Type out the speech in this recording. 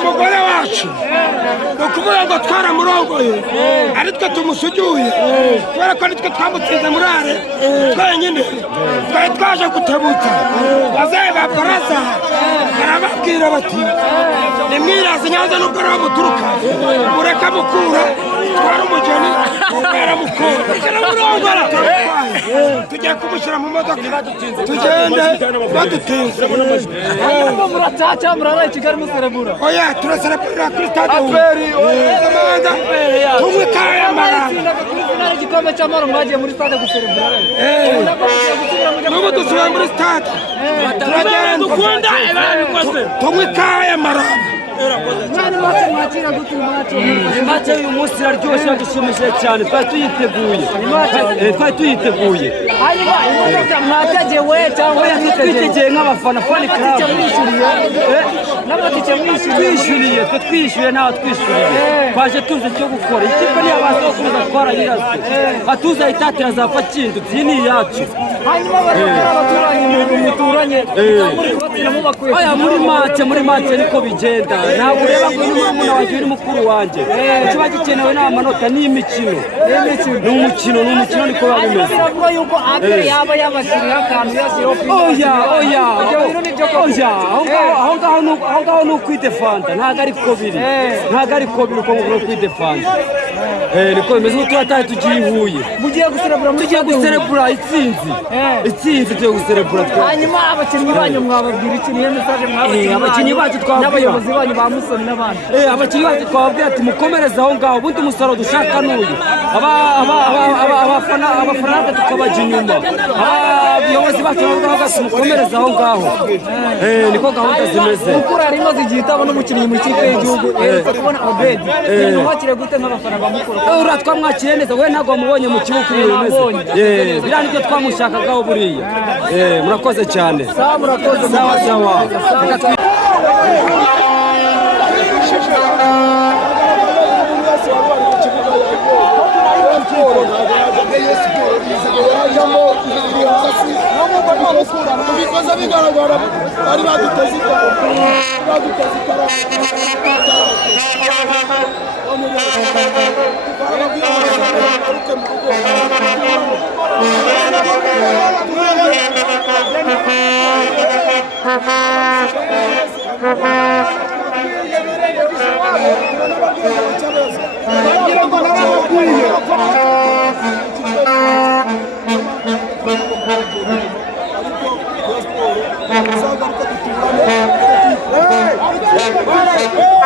umugore wacu ukuvuga ngo twaramurongoye aritwe tumusujuye kubera ko nitwe twamutsinze murare twenyine twari twaje gutabutsa bazaye ba baraza barababwira bati nimwiraze Nyanza nubwo ari muturuka mureka mukura twara umugeni baramukura murongo tugiye kumushyira mu modoka tugende badutinze murataca murara Kigali muserebura oya turaserebura kuri stade Zamanga tumwe kaya mara igikombe cy'amahoro mwagiye muri stade guserebura n'ubu dusubira muri stade turagenda dukunda ibabikoze tumwe kaya mara Imate uyu munsi iraryoshye dushimishije cyane twari tuyiteguye mwategewe cyangwa twitegeye nk'abafana fani club twishyuriye ntawe twishyuriye twaje tuzi icyo gukora ikipe niyo abasokuruza twarayiraze atuza itatira zapfa kindutse iyi ni iyacu hanyuma muturanye oya muri make niko bigenda ntabwo ureba ngo n'umuntu wagiye uri mukuru wanjye ikiba gikenewe ni amanota n'imikino ni umukino niko biba bimeze biravuga yuko akere yaba yabashyiriyeho akantu oya aho ngaho ni ukwidefanda ntabwo ari ko biri uko ngukora kwidefanda niko bimeze nk'uko turataye tugiye i Huye mugiye guserebura itsinzi tugiye guserebura hanyuma abakinnyi banyu mwababwira iki niyo mesaje mwababwira abakinnyi bacu twababwira n'abayobozi banyu ba Musoni n'abandi abakinnyi bacu twababwira ati mukomereze aho ngaho ubundi umusaruro dushaka n'uyu abafana tukabajya inyuma abayobozi bacu bavuga ati mukomereze aho ngaho niko gahunda zimeze mukuru hari imaze igihe itabona umukinnyi mu ikipe y'igihugu kubona Obedi mwakire gute nk'abafana ba Mukuru uriya twamwakiriye neza we ntabwo wamubonye mu kibuga bimeze biriya nibyo twamushakagaho buriya murakoze cyane sawa bikoze bigaragara bari baduteze Hey!